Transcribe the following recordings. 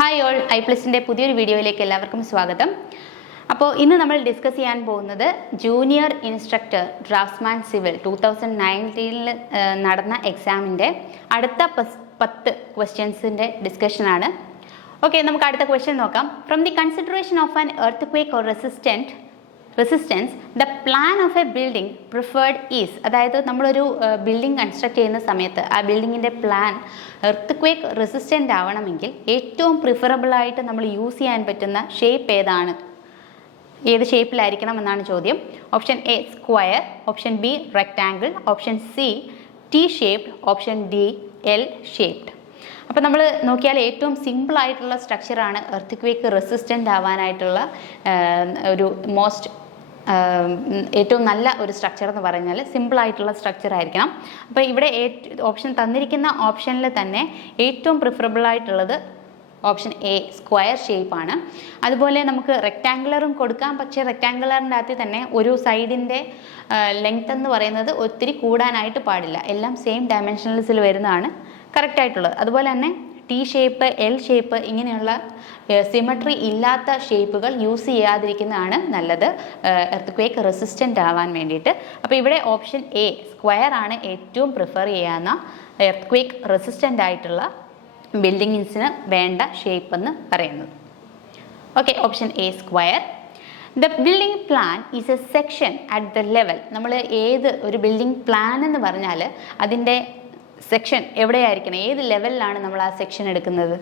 Hi all, ഐപ്ലസിൻ്റെ പുതിയൊരു വീഡിയോയിലേക്ക് എല്ലാവർക്കും സ്വാഗതം. അപ്പോൾ ഇന്ന് നമ്മൾ ഡിസ്കസ് ചെയ്യാൻ പോകുന്നത് ജൂനിയർ ഇൻസ്ട്രക്ടർ ഡ്രാഫ്റ്റ്സ്മാൻ സിവിൽ 2019 നടന്ന എക്സാമിൻ്റെ അടുത്ത 10 ക്വസ്റ്റ്യൻസിൻ്റെ ഡിസ്കഷനാണ്. ഓക്കെ, നമുക്ക് അടുത്ത ക്വസ്റ്റ്യൻ നോക്കാം. From the consideration of an earthquake or resistance the plan of A building preferred is, അതായത് നമ്മളൊരു ബിൽഡിംഗ് കൺസ്ട്രക്ട് ചെയ്യുന്ന സമയത്ത് ആ ബിൽഡിങ്ങിൻ്റെ പ്ലാൻ എർത്ത്ക്വേക്ക് റെസിസ്റ്റൻ്റ് ആവണമെങ്കിൽ ഏറ്റവും പ്രിഫറബിളായിട്ട് നമ്മൾ യൂസ് ചെയ്യാൻ പറ്റുന്ന ഷേപ്പ് ഏതാണ്, ഏത് ഷേപ്പിലായിരിക്കണം എന്നാണ് ചോദ്യം. Option A square, option B rectangle, option C T shaped, option D L shaped. അപ്പോൾ നമ്മൾ നോക്കിയാൽ ഏറ്റവും സിമ്പിളായിട്ടുള്ള സ്ട്രക്ചറാണ് എർത്ത്ക്വേക്ക് റെസിസ്റ്റൻ്റ് ആവാനായിട്ടുള്ള ഒരു ഏറ്റവും നല്ല ഒരു സ്ട്രക്ചർ എന്ന് പറഞ്ഞാൽ സിമ്പിളായിട്ടുള്ള സ്ട്രക്ചർ ആയിരിക്കണം. അപ്പോൾ ഇവിടെ ഓപ്ഷൻ തന്നിരിക്കുന്ന ഓപ്ഷനിൽ തന്നെ ഏറ്റവും പ്രിഫറബിളായിട്ടുള്ളത് ഓപ്ഷൻ എ സ്ക്വയർ ഷേപ്പാണ്. അതുപോലെ നമുക്ക് റെക്റ്റാങ്കുലറും കൊടുക്കാം, പക്ഷേ റെക്റ്റാങ്കുലറിൻ്റെ അകത്ത് തന്നെ ഒരു സൈഡിൻ്റെ ലെങ്ത് എന്ന് പറയുന്നത് ഒത്തിരി കൂടാനായിട്ട് പാടില്ല, എല്ലാം സെയിം ഡയമെൻഷനൽസിൽ വരുന്നതാണ് കറക്റ്റായിട്ടുള്ളത്. അതുപോലെ തന്നെ ടി ഷേപ്പ്, എൽ ഷേപ്പ് ഇങ്ങനെയുള്ള സിമട്രി ഇല്ലാത്ത ഷേപ്പുകൾ യൂസ് ചെയ്യാതിരിക്കുന്നതാണ് നല്ലത് എർത്ത്ക്വേക്ക് റെസിസ്റ്റൻ്റ് ആവാൻ വേണ്ടിയിട്ട്. അപ്പോൾ ഇവിടെ ഓപ്ഷൻ എ സ്ക്വയർ ആണ് ഏറ്റവും പ്രിഫർ ചെയ്യാവുന്ന എർത്ത്ക്വേക്ക് റെസിസ്റ്റൻ്റ് ആയിട്ടുള്ള ബിൽഡിങ്സിന് വേണ്ട ഷേപ്പ് എന്ന് പറയുന്നത്. Okay, option A square. The building plan is a section at the level. നമ്മൾ ഒരു ബിൽഡിംഗ് പ്ലാൻ എന്ന് പറഞ്ഞാൽ അതിൻ്റെ സെക്ഷൻ എവിടെയായിരിക്കണം, ഏത് ലെവലിലാണ് നമ്മൾ ആ സെക്ഷൻ എടുക്കുന്നത്?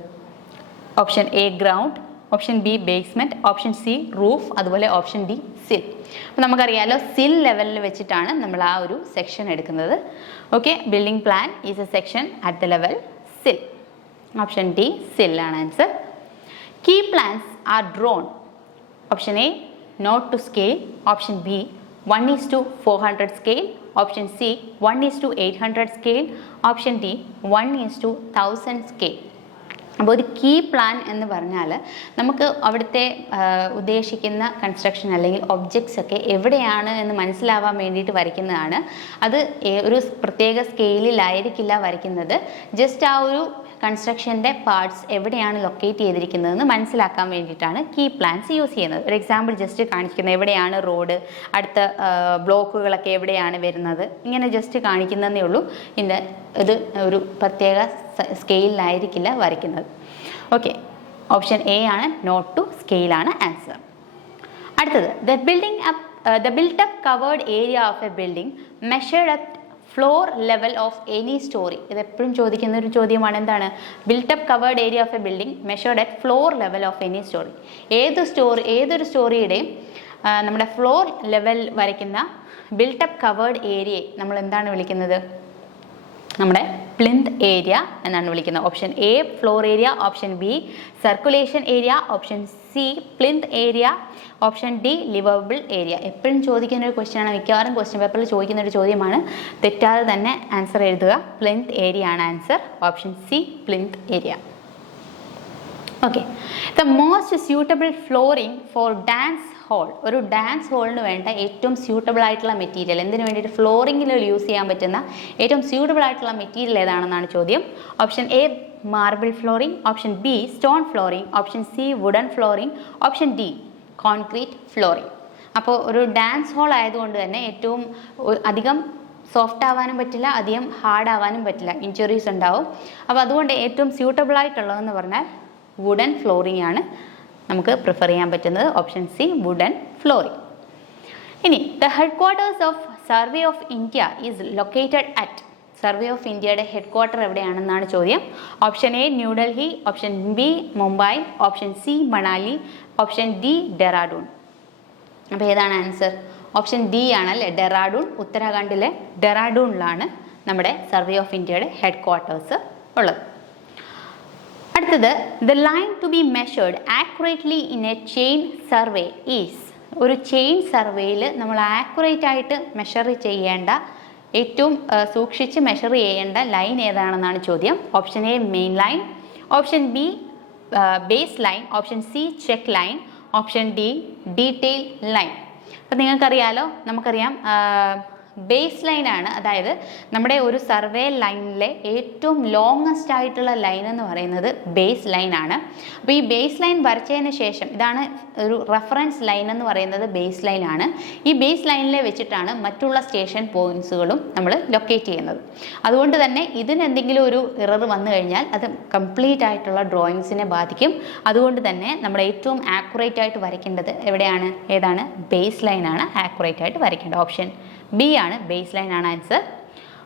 Option A ground, option B basement, option C roof, അതുപോലെ ഓപ്ഷൻ ഡി സിൽ. അപ്പോൾ നമുക്കറിയാലോ സിൽ ലെവലിൽ വെച്ചിട്ടാണ് നമ്മൾ ആ ഒരു സെക്ഷൻ എടുക്കുന്നത്. Okay, building plan is a section at the level sill. Option D sill ആണ് answer. Key plans are drawn. Option A not to scale, option B 1:400 scale, option C 1:800 scale, option D 1:1000 scale. അപ്പോൾ ഒരു key plan എന്ന് പറഞ്ഞാൽ നമുക്ക് അവിടുത്തെ ഉദ്ദേശിക്കുന്ന construction അല്ലെങ്കിൽ objects ഒക്കെ എവിടെയാണ് എന്ന് മനസ്സിലാവാൻ വേണ്ടിയിട്ട് വരയ്ക്കുന്നതാണ്. അത് ഒരു പ്രത്യേക സ്കെയിലിലായിരിക്കില്ല വരയ്ക്കുന്നത്, ജസ്റ്റ് ആ ഒരു കൺസ്ട്രക്ഷൻ്റെ പാർട്സ് എവിടെയാണ് ലൊക്കേറ്റ് ചെയ്തിരിക്കുന്നതെന്ന് മനസ്സിലാക്കാൻ വേണ്ടിയിട്ടാണ് കീ പ്ലാൻസ് യൂസ് ചെയ്യുന്നത്. ഒരു എക്സാമ്പിൾ ജസ്റ്റ് കാണിക്കുന്നത്, എവിടെയാണ് റോഡ്, അടുത്ത ബ്ലോക്കുകളൊക്കെ എവിടെയാണ് വരുന്നത്, ഇങ്ങനെ ജസ്റ്റ് കാണിക്കുന്നതേ ഉള്ളൂ. ഇത് ഒരു പ്രത്യേക സ്കെയിലിലായിരിക്കില്ല വരയ്ക്കുന്നത്. ഓക്കെ, ഓപ്ഷൻ എ ആണ്, നോട്ട് ടു സ്കെയിലാണ് ആൻസർ. അടുത്തത്, the built up covered area of A building measured at floor level of any story. ഇത് എപ്പോഴും ചോദിക്കുന്ന ഒരു ചോദ്യമാണ്. എന്താണ് built up covered area of A building measured at floor level of any story? ഏതൊരു സ്റ്റോറിയുടെയും നമ്മുടെ floor level വരയ്ക്കുന്ന built up covered ഏരിയയെ നമ്മൾ എന്താണ് വിളിക്കുന്നത്? നമ്മുടെ പ്ലിന്ത് ഏരിയ എന്നാണ് വിളിക്കുന്നത്. Option A floor area, option B circulation area, option C plinth area, option D liveable area. എപ്പോഴും ചോദിക്കുന്ന ഒരു ക്വസ്റ്റ്യനാണ്, മിക്കവാറും ക്വസ്റ്റ്യൻ പേപ്പറിൽ ചോദിക്കുന്ന ഒരു ചോദ്യമാണ്. തെറ്റാതെ തന്നെ ആൻസർ എഴുതുക. പ്ലിന്ത് ഏരിയ ആണ് answer. Option C plinth area. Okay, the most suitable flooring for dance hall. ഒരു ഡാൻസ് ഹോളിന് വേണ്ട ഏറ്റവും സ്യൂട്ടബിൾ ആയിട്ടുള്ള മെറ്റീരിയൽ, എന്തിനു വേണ്ടിയിട്ട് ഫ്ലോറിങ്ങിൽ യൂസ് ചെയ്യാൻ പറ്റുന്ന ഏറ്റവും സ്യൂട്ടബിൾ ആയിട്ടുള്ള മെറ്റീരിയൽ ഏതാണെന്നാണ് ചോദ്യം. Option A marble flooring, option B stone flooring, option C wooden flooring, option D concrete flooring. അപ്പോൾ ഒരു ഡാൻസ് ഹോൾ ആയതുകൊണ്ട് തന്നെ ഏറ്റവും അധികം സോഫ്റ്റ് ആവാനും പറ്റില്ല, അധികം ഹാർഡ് ആവാനും പറ്റില്ല, ഇഞ്ചുറീസ് ഉണ്ടാവും. അപ്പോൾ അതുകൊണ്ട് ഏറ്റവും സ്യൂട്ടബിൾ ആയിട്ടുള്ളതെന്ന് പറഞ്ഞാൽ വുഡൻ ഫ്ലോറിംഗ് ആണ് നമുക്ക് പ്രിഫർ ചെയ്യാൻ പറ്റുന്നത്. Option C wooden flooring. ഇനി the headquarters of survey of India is located at. Survey of ഇന്ത്യയുടെ ഹെഡ് ക്വാർട്ടർ എവിടെയാണെന്നാണ് ചോദ്യം. Option A New Delhi, option B Mumbai, option C Manali, option D Dehradun. അപ്പോൾ ഏതാണ് ആൻസർ? ഓപ്ഷൻ ഡി ആണല്ലേ, ഡെറാഡൂൺ. ഉത്തരാഖണ്ഡിലെ ഡെറാഡൂണിലാണ് നമ്മുടെ സർവേ ഓഫ് ഇന്ത്യയുടെ ഹെഡ് ക്വാർട്ടേഴ്സ് ഉള്ളത്. അടുത്തത്, the line to be measured accurately in a chain survey is. ഒരു ചെയിൻ സർവേയിൽ നമ്മൾ ആക്യുറേറ്റ് ആയിട്ട് മെഷർ ചെയ്യേണ്ട, ഏറ്റവും സൂക്ഷിച്ച് മെഷർ ചെയ്യേണ്ട ലൈൻ ഏതാണെന്നാണ് ചോദ്യം. Option A main line, option B base line, option C check line, option D detail line. അപ്പം നമുക്കറിയാം ബേസ് ലൈൻ ആണ്. അതായത് നമ്മുടെ ഒരു സർവേ ലൈനിലെ ഏറ്റവും ലോങ്ങസ്റ്റ് ആയിട്ടുള്ള ലൈൻ എന്ന് പറയുന്നത് ബേസ് ലൈൻ ആണ്. അപ്പോൾ ഈ ബേസ് ലൈൻ വരച്ചതിന് ശേഷം ഇതാണ് ഒരു റെഫറൻസ് ലൈൻ എന്ന് പറയുന്നത് ബേസ് ലൈൻ ആണ്. ഈ ബേസ് ലൈനിലെ വെച്ചിട്ടാണ് മറ്റുള്ള സ്റ്റേഷൻ പോയിന്റ്സുകളും നമ്മൾ ലൊക്കേറ്റ് ചെയ്യുന്നത്. അതുകൊണ്ട് തന്നെ ഇതിന് എന്തെങ്കിലും ഒരു എറർ വന്നു കഴിഞ്ഞാൽ അത് കംപ്ലീറ്റ് ആയിട്ടുള്ള ഡ്രോയിങ്സിനെ ബാധിക്കും. അതുകൊണ്ട് തന്നെ നമ്മൾ ഏറ്റവും ആക്യുറേറ്റ് ആയിട്ട് വരയ്ക്കേണ്ടത് എവിടെയാണ്, ഏതാണ്, ബേസ് ലൈൻ ആണ് ആക്യുറേറ്റ് ആയിട്ട് വരയ്ക്കേണ്ടത്. ഓപ്ഷൻ ബി ആണ്, ബേസ് ലൈൻ ആണ് ആൻസർ.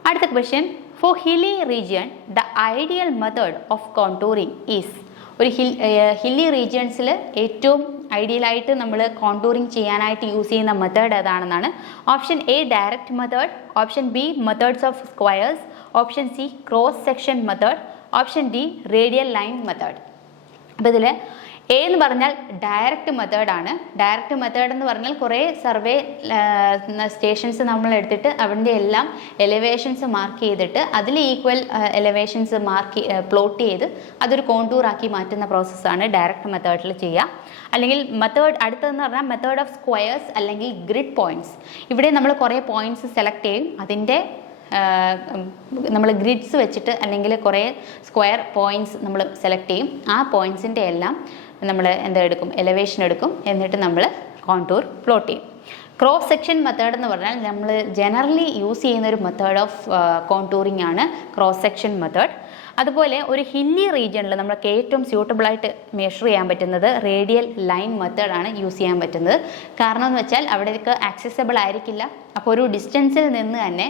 അടുത്ത question, for hilly region the ideal method of contouring is. ഒരു ഹില്ലി റീജിയൻസിൽ ഏറ്റവും ഐഡിയലായിട്ട് നമ്മൾ കോണ്ടൂറിങ് ചെയ്യാനായിട്ട് യൂസ് ചെയ്യുന്ന മെത്തേഡ് ഏതാണെന്നാണ്. Option A direct method, option B methods of squares, option C cross section method, option D radial line method. അപ്പോൾ ഇതിൽ എ എന്ന് പറഞ്ഞാൽ ഡയറക്റ്റ് മെത്തേഡാണ്. ഡയറക്റ്റ് മെത്തേഡ് എന്ന് പറഞ്ഞാൽ കുറേ സർവേ സ്റ്റേഷൻസ് നമ്മൾ എടുത്തിട്ട് അതിൻ്റെ എല്ലാം എലിവേഷൻസ് മാർക്ക് ചെയ്തിട്ട് അതിൽ ഈക്വൽ എലിവേഷൻസ് പ്ലോട്ട് ചെയ്ത് അതൊരു കോണ്ടൂറാക്കി മാറ്റുന്ന പ്രോസസ്സാണ് ഡയറക്റ്റ് മെത്തേഡിൽ ചെയ്യുക. അല്ലെങ്കിൽ മെത്തേഡ് അടുത്തതെന്ന് പറഞ്ഞാൽ മെത്തേഡ് ഓഫ് സ്ക്വയേഴ്സ് അല്ലെങ്കിൽ ഗ്രിഡ് പോയിൻറ്റ്സ്. ഇവിടെ നമ്മൾ കുറേ പോയിൻറ്റ്സ് സെലക്ട് ചെയ്യും, അതിൻ്റെ നമ്മൾ ഗ്രിഡ്സ് വെച്ചിട്ട് അല്ലെങ്കിൽ കുറേ സ്ക്വയർ പോയിൻറ്റ്സ് നമ്മൾ സെലക്ട് ചെയ്യും. ആ പോയിൻറ്റ്സിൻ്റെ എല്ലാം നമ്മൾ എടുക്കും, എലിവേഷൻ എടുക്കും, എന്നിട്ട് നമ്മൾ കോണ്ടൂർ പ്ലോട്ട് ചെയ്യും. ക്രോസ് സെക്ഷൻ മെത്തേഡ് എന്ന് പറഞ്ഞാൽ നമ്മൾ ജനറലി യൂസ് ചെയ്യുന്ന ഒരു മെത്തേഡ് ഓഫ് കോണ്ടൂറിങ് ആണ് ക്രോസ് സെക്ഷൻ മെത്തേഡ്. അതുപോലെ ഒരു ഹില്ലി റീജിയണിൽ നമ്മൾക്ക് ഏറ്റവും സ്യൂട്ടബിളായിട്ട് മെഷർ ചെയ്യാൻ പറ്റുന്നത് റേഡിയൽ ലൈൻ മെത്തേഡാണ് യൂസ് ചെയ്യാൻ പറ്റുന്നത്. കാരണം എന്ന് വെച്ചാൽ അവിടേക്ക് ആക്സസിബിൾ ആയിരിക്കില്ല. അപ്പോൾ ഒരു ഡിസ്റ്റൻസിൽ നിന്ന് തന്നെ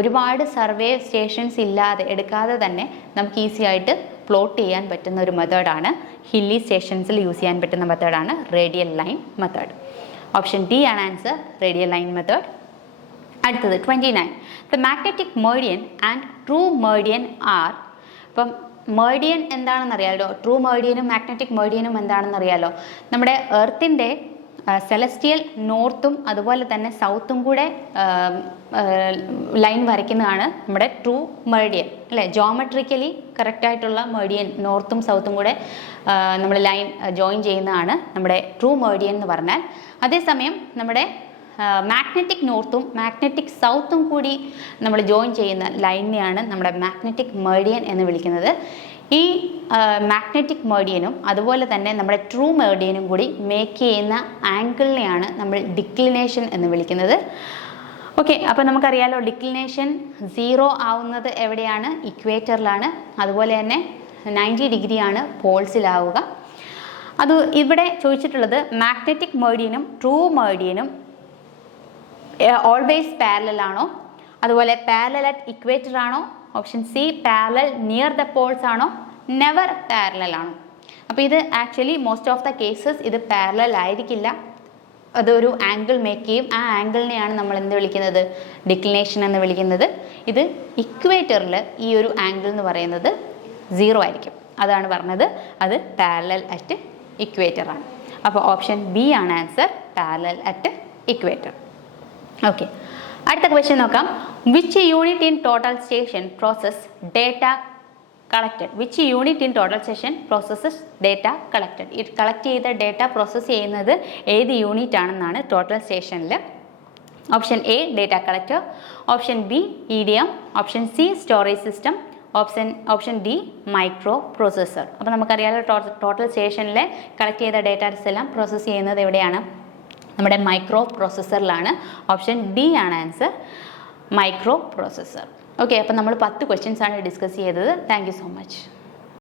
ഒരുപാട് സർവേ സ്റ്റേഷൻസ് എടുക്കാതെ തന്നെ നമുക്ക് ഈസി ആയിട്ട് പ്ലോട്ട് ചെയ്യാൻ പറ്റുന്ന ഒരു മെത്തേഡാണ്. ഹില്ലി സ്റ്റേഷൻസിൽ യൂസ് ചെയ്യാൻ പറ്റുന്ന മെത്തേഡാണ് radial line method. Option D ആണ് ആൻസർ, റേഡിയൽ ലൈൻ മെത്തേഡ്. അടുത്തത് 29, the magnetic meridian and true meridian are. അപ്പം മെറിഡിയൻ എന്താണെന്ന് അറിയാമല്ലോ, ട്രൂ മെറിഡിയനും മാഗ്നറ്റിക് മെറിഡിയനും എന്താണെന്ന് അറിയാമല്ലോ. നമ്മുടെ എർത്തിൻ്റെ സെലസ്റ്റിയൽ നോർത്തും അതുപോലെ തന്നെ സൗത്തും കൂടെ ലൈൻ വരയ്ക്കുന്നതാണ് നമ്മുടെ ട്രൂ മെറിഡിയൻ അല്ലേ. ജോമെട്രിക്കലി കറക്റ്റായിട്ടുള്ള മെറിഡിയൻ നോർത്തും സൗത്തും കൂടെ നമ്മൾ ലൈൻ ജോയിൻ ചെയ്യുന്നതാണ് നമ്മുടെ ട്രൂ മെറിഡിയൻ എന്ന് പറഞ്ഞാൽ. അതേസമയം നമ്മുടെ മാഗ്നറ്റിക് നോർത്തും മാഗ്നറ്റിക് സൗത്തും കൂടി നമ്മൾ ജോയിൻ ചെയ്യുന്ന ലൈനിനെയാണ് നമ്മുടെ മാഗ്നറ്റിക് മെറിഡിയൻ എന്ന് വിളിക്കുന്നത്. ഈ മാഗ്നറ്റിക് മെറിഡിയനും അതുപോലെ തന്നെ നമ്മുടെ ട്രൂ മെറിഡിയനും കൂടി മേക്ക് ചെയ്യുന്ന ആംഗിളിനെയാണ് നമ്മൾ ഡിക്ലിനേഷൻ എന്ന് വിളിക്കുന്നത്. ഓക്കെ, അപ്പോൾ നമുക്കറിയാലോ ഡിക്ലിനേഷൻ 0 ആവുന്നത് എവിടെയാണ്, ഇക്വേറ്ററിലാണ്. അതുപോലെ തന്നെ 90 ഡിഗ്രിയാണ് പോൾസിലാവുക. അത് ഇവിടെ ചോദിച്ചിട്ടുള്ളത് മാഗ്നറ്റിക് മെറിഡിയനും ട്രൂ മെറിഡിയനും ഓൾവേസ് പാരലൽ ആണോ, അതുപോലെ പാരലൽ അറ്റ് ഇക്വേറ്റർ ആണോ, option C parallel near the Paul's ആണോ, നെവർ പാരലൽ ആണോ. അപ്പോൾ ഇത് actually most of the cases ഇത് പാരലൽ ആയിരിക്കില്ല, അതൊരു ആംഗിൾ മേക്ക് ചെയ്യും. ആ ആംഗിളിനെയാണ് നമ്മൾ എന്ത് വിളിക്കുന്നത്, ഡിക്ലിനേഷൻ എന്ന് വിളിക്കുന്നത്. ഇത് ഇക്വേറ്ററിൽ ഈ ഒരു ആംഗിൾ എന്ന് പറയുന്നത് 0 ആയിരിക്കും. അതാണ് പറഞ്ഞത്, അത് പാരലൽ അറ്റ് ഇക്വേറ്റർ ആണ്. അപ്പോൾ ഓപ്ഷൻ ബി ആണ് answer, parallel at equator. Okay, അടുത്ത ക്വസ്റ്റ്യൻ നോക്കാം. Which unit in total station process data collected. Which unit in total station processes data collected. ഈ കളക്ട് ചെയ്ത ഡേറ്റ പ്രോസസ്സ് ചെയ്യുന്നത് ഏത് യൂണിറ്റ് ആണെന്നാണ് ടോട്ടൽ സ്റ്റേഷനിൽ. Option A data collector, option B EDM, option C storage system, option D micro processor. അപ്പോൾ നമുക്കറിയാലോ total സ്റ്റേഷനിൽ collect ചെയ്ത ഡേറ്റാസ് എല്ലാം പ്രോസസ്സ് ചെയ്യുന്നത് എവിടെയാണ്, നമ്മുടെ മൈക്രോ പ്രോസസ്സറിലാണ്. ഓപ്ഷൻ ഡി ആണ് ആൻസർ, മൈക്രോ പ്രോസസ്സർ. ഓക്കെ, അപ്പോൾ നമ്മൾ 10 ക്വസ്റ്റ്യൻസ് ആണ് ഡിസ്കസ് ചെയ്തത്. Thank you so much.